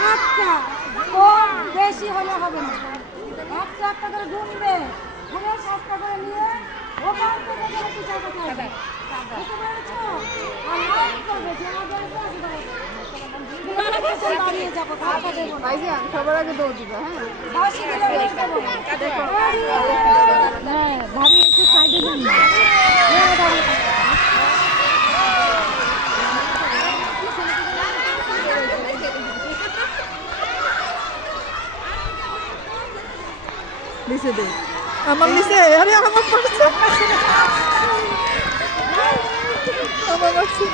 সাতটা, কম বেশি হলে হবে না। একটা একটা করে গুনবে, গুনে 7টা করে নিয়ে ওখান থেকে কিছু টাকা চাইবে। বুঝতে পেরেছো? আর লাইন করবে যে আমাদের দাঁড়িয়ে যাবো, টাকা দেবো না। ভাইজান সবার আগে দৌড় দিবে। হ্যাঁ, 10 কিলো দেবো। হ্যাঁ, ভাবি একটু সাইডে যান না। হ্যাঁ, দাঁড়িয়ে থাকো। নিচে দে। আমার নিচে, আরে আমার পড়ছে। আমার পড়ছে।